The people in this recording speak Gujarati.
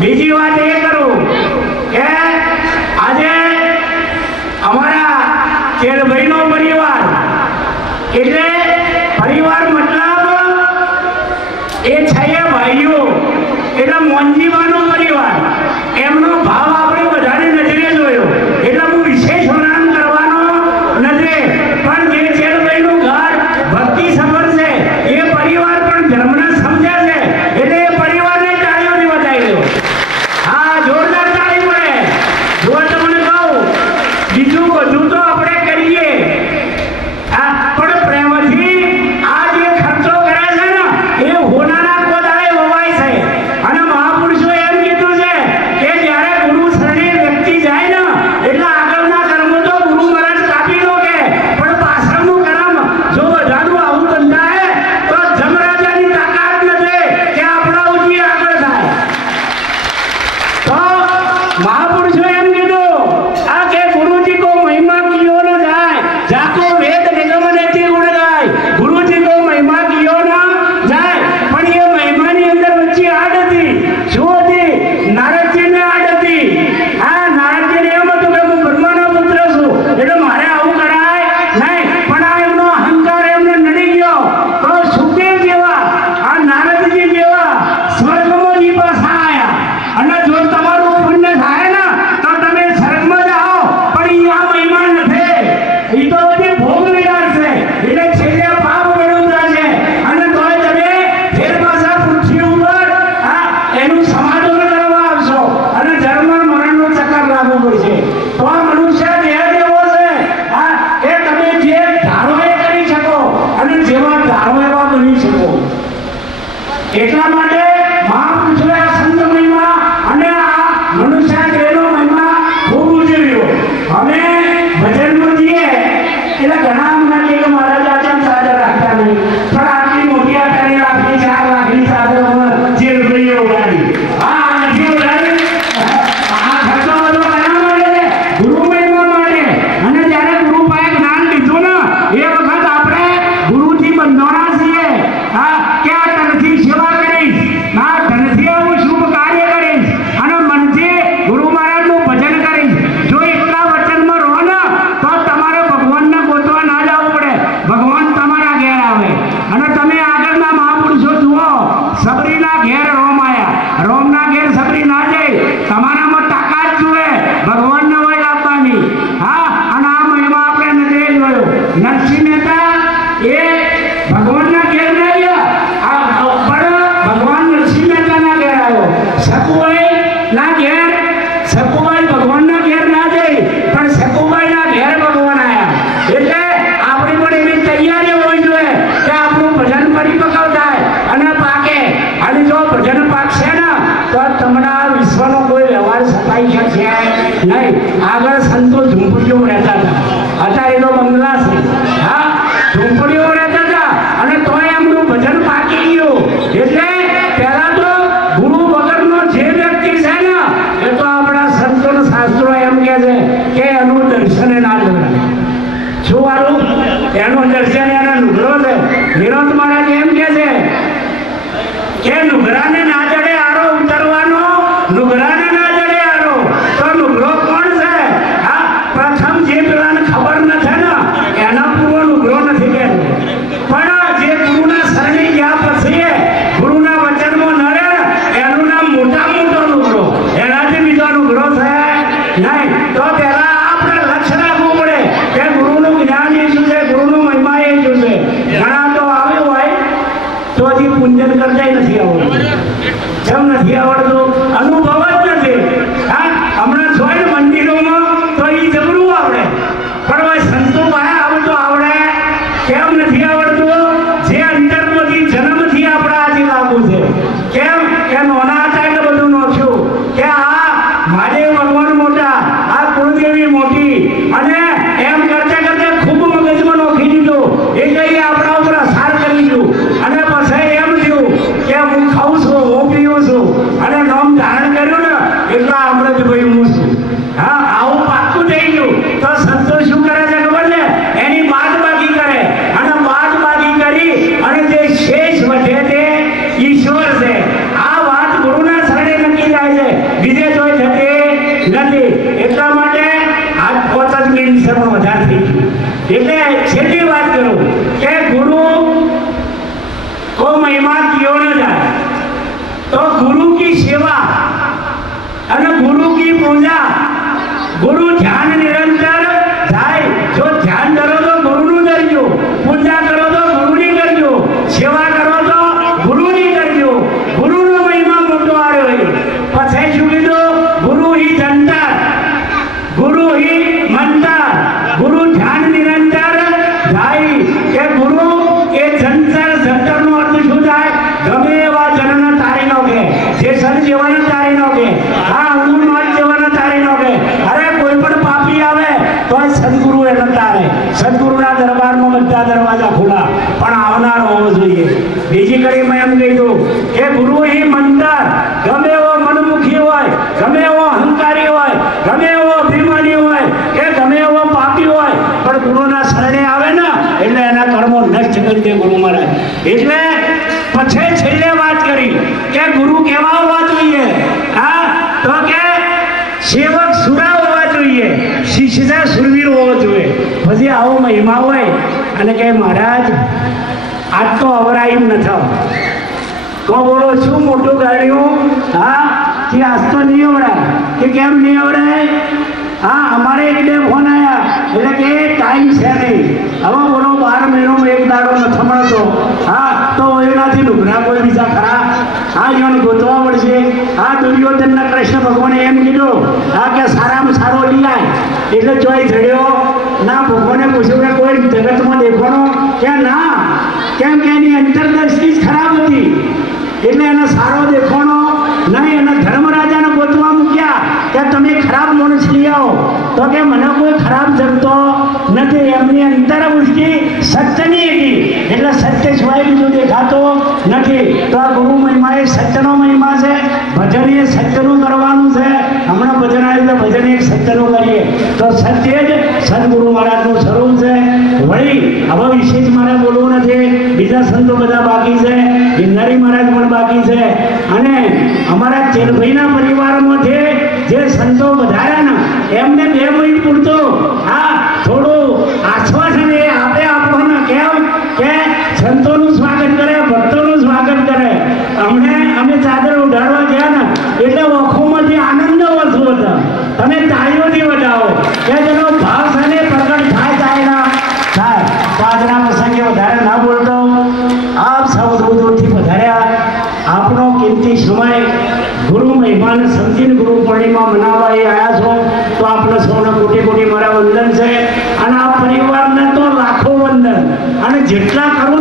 બીજી વાત એ કરું કે આજે અમારા કેળભાઈનો પરિવાર એટલે પરિવાર મતલબ એ છે ભાઈઓ એટલે મોંજીવાનો પરિવાર એમનો ભાવ આપણે બધાને નજરે જોયો એટલે હું વિશેષ વર્ણન કરવાનો નથી પણ જે કેળભાઈનું ઘર ભક્તિ સભર છે એ પરિવાર પણ ધર્મને સમજે છે એટલે એ પરિવારને તાળીઓથી વધાવી દો. હા, જોરદાર તાળી પડે. જો તમને કહું બીજું બધું તો આપણે કરીએ પણ પ્રેમથી આ જે ખર્ચો કરે છે ને એ હોનાના કોદાળે વવાય છે. અને મહાપુરુષો એમ કીધું છે કે જ્યારે ગુરુ શરણે વ્યક્તિ જાય ને એટલે આગળના કર્મ તો ગુરુ મહારાજ કાપી દો કે પણ પાછળનું કર્મ જો બધાનું આવું બંધાય તો જમરાજાની તાકાત નથી કે આપણા ઉજી આગળ થાય. તો महापुरुषों एम कीधु आ के गुरुजी को महिमा कियो न जाए जाको वेद निगम नेति गुण गाय. गुरुजी को महिमा कियो न जाए पण ये महिमा ની અંદર વચ્ચે આડ હતી. શું હતી? નારદજીને આડ હતી. હા, નારદજીને એમ હતું કે હું બ્રહ્માનો પુત્ર છું એટલે મારે આવું કરાય નહીં. પણ આ એમનો અહંકાર એમને નડી ગયો તો સુખદેવ જેવા આ નારદજી જેવા સ્વર્ગમાં જી પાછા આયા. અને જો તમારું પુણ્ય થાય ને તો તમે સ્વર્ગમાં જાઓ પણ આ મહિમા નથી. એ તો બધી ભોગ વિનાર છે એટલે છેલ્લે પાપ મેળવતા છે. અને તોય તમે ફેર પાછા પૃથ્વી ઉપર એનું સમાધાન કરવા આવશો અને જન્મ મરણનું ચક્કર લાગુ પડશે. તો આ મનુષ્ય દેહ જેવો છે કે તમે જે ધારો એ કરી શકો અને જેવા ધારો એવા બની શકો. એટલા માટે મહાપુરુષોએ આ સંત મહિમા અને આ મનુષ્ય દેહનો મહિમા ખૂબ ઉજવ્યો. અમે ભજનમાં જઈએ એટલે ઘણા અમને કહે કે મહારાજ આજે ચાદર રાખતા નહીં પણ આટલી મોટી આકારે રાખી 4 લાખની ચાદર જેલ ભાઈએ ઉડાડી. હા, નથી ઉડાડી. આ ખર્ચો બધો કના માટે? ગુરુ મહિમા માટે. અને જ્યારે ગુરુ પાસે જ્ઞાન લીધું ને એ વખત આપણે ગુરુથી બંધાણા છીએ. હા, કે આ તનથી સેવા કરીશ, આ ધનથી હું શુભ કાર્ય કરીશ અને મનથી ગુરુ મહારાજનું ભજન કરીશ. જો એટલા વચનમાં રહો ને તો તમારે ભગવાનને ગોતવા ના જવું પડે. ભગવાન તમારા ઘેર આવે. અને તમે આગળના મહાપુરુષો જુઓ, સબરીના ઘેર રોમ આયા. રોમના ઘેર સબરી ના જાય. તમારામાં તાકાત જુએ ભગવાનને વય આપવાની. હા, અને આ મહિમા આપણે નજરે જોયો. નરસિંહ મહેતા એ ભગવાનના ઘેર ના ગયા પણ ભગવાન નરસિંહ મહેતાના ઘેર આવ્યો. સકુબાઈના ઘેર સકુબાઈ ભગવાનના ઘેર ના જઈ પણ સકુબાઈના ઘેર ભગવાન આવ્યા. એટલે આપણી પણ એવી તૈયારી હોવી જોઈએ કે આપણું ભજન પરિપક્વ થાય અને પાકે. અને જો ભજન પાકશે ને તો તમને આ વિશ્વનો કોઈ વ્યવહાર સતાઈ શકશે નહીં. આગળ સંતો ઝૂંપડીઓ રહેતા હતા, અત્યારે તો બંગલા છે. હા, ઝૂંપડીઓ રહેતા હતા અને તોય એમનું ભજન પાકી ગયું. એટલે પહેલા તો ગુરુ વગરનો જે વ્યક્તિ છે ને એ તો આપણા સંતો શાસ્ત્રો એમ કહે છે કે એનું દર્શન ના જણાય. શું વાળું? એનું દર્શન એના નુગરો છે. નિરંત મહારાજ એમ કહે છે કે નુગરાને ના જડે આરો ઉતરવાનો, નુગરાને ના જડે આરો. તો નુગરો કોણ છે? હા, પ્રથમ જે નથી. એટલા માટે આજ 5 જ મિનિટ સમય વધારે થઈ ગયું. એટલે છેલ્લી વાત કરું કે ગુરુ કો મહિમા કિયો ન જાય તો ગુરુ की सेवा અને ગુરુ की पूजा, गुरु ध्यान निरंतर થાય. જો ધ્યાન કરો તો ગુરુનું કરજો, પૂજા કરો તો ગુરુની કરજો, સેવા કરો તો ગુરુની કરજો. ગુરુનો મહિમા મોટો આવ્યો. પછી શું કીધું? ગુરુ ही જંતર, ગુરુ ही મંતર, ગુરુ ધ્યાન નિરંતર થાય. કે ગુરુ એ જંતર, જંતરનો અર્થ શું થાય? ગમે એવા જનને તારી નાખે, જે સર જેવાને તારી નાખે, હા હું નોટ જેવાને તારી નાખે. અરે કોઈ પણ પાપી આવે તો સદગુરુ એને તારે. સદગુરુના દરબારમાં બધા દરવાજા ખુલ્લા, પણ આવનાર હોવો જોઈએ. બીજી કડી મેં એમ કીધું કે ગુરુ એ મંતર, ગમે એવો મનમુખી હોય, ગમે એવો અહંકારી હોય, ગમે એવો અભિમાની હોય, કે ગમે એવો પાપી હોય, પણ ગુરુના શરણે આવે ને એટલે એના કર્મો નષ્ટ કરી દે ગુરુ મહારાજ. એટલે પછી છેલ્લે વાત કરી કે ગુરુ કેવા હોવા જોઈએ? હા, તો કે સેવક સુરા હોવા જોઈએ, શિષ્ય સુરવીર હોવો જોઈએ. પછી આવો મહિમા હોય અને કે મહારાજ આજ તો અવરાયું ન થાવ. તો બોલો શું મોટું ગાડ્યું? હા, કે આજ તો નહીં અવરાય. કે કેમ નહીં અવરાય? હા, અમારે એક બે ફોન આવ્યા એટલે કે ટાઈમ છે નહીં. હવે બોલો 12 મહિનોમાં એક દાડો નથી મળતો. હા, તો એનાથી ડુંગરા કોઈ બીજા ખરા? હા, એને ગોતવા પડશે. હા, દુર્યોધનના કૃષ્ણ ભગવાને એમ કીધું, હા કે સારામાં સારો લઈ આય. એટલે જોઈ ચડ્યો ના. ભગવાને પૂછ્યું કે કોઈ જગતમાં દેખવાનો? કે ના. કેમ કે એની અંતરદ્રષ્ટિ જ ખરાબ હતી, એટલે એને સારો દેખવાનો નહીં. એને ધર્મરાજાને ગોતવા મૂક્યા કે તમે ખરાબ માણસ લઈ આવો. તો કે મને કોઈ ખરાબ જમતો નથી. એમની અંતરદૃષ્ટિ સત્યની હતી, એટલે સત્ય સિવાય બીજું દેખાતો નથી. તો આ ગુરુ મહિમા એ સત્યનો મહિમા છે. ભજન એ સત્યનું કરવાનું છે. હમણાં ભજન આવ્યું તો ભજન એ સત્યનું કરીએ તો સત્ય જ સદગુરુ મહારાજનું સ્વરૂપ છે. વળી હવે વિશેષ મારે બોલવું નથી. બીજા સંતો બધા બાકી છે, ગિરનારી મહારાજ પણ બાકી છે. અને અમારા ચેલભાઈના પરિવારમાંથી જે સંતો વધાર્યા ને એમને 2 મિનિટ પૂરતો હા થોડું આશ્વાસન એ આપવાનું. કેમ કે સંતોનું સ્વાગત કરે, ભક્તોનું સ્વાગત કરે. અમે ચાદર ઉડાડવા ગયા ને એટલે વખોમાંથી આનંદ વધુ હતો. તમે તાળીઓથી વધાવો કે જેનો ભાવ સાને પ્રગટ થાય થાય ના થાય. તો આજના પ્રસંગે વધારે ના બોલતો. આપ સૌ દૂર દૂરથી વધાર્યા. આપણો કિંમતી સમય ગુરુ મહિમાને સમજીને ગુરુ પૂર્ણિમા મનાવવા એ આવ્યા છો, તો આપણે સૌને કોટી કોટી મારા વંદન છે. અને આ પરિવારને તો લાખો વંદન. અને જેટલા કરું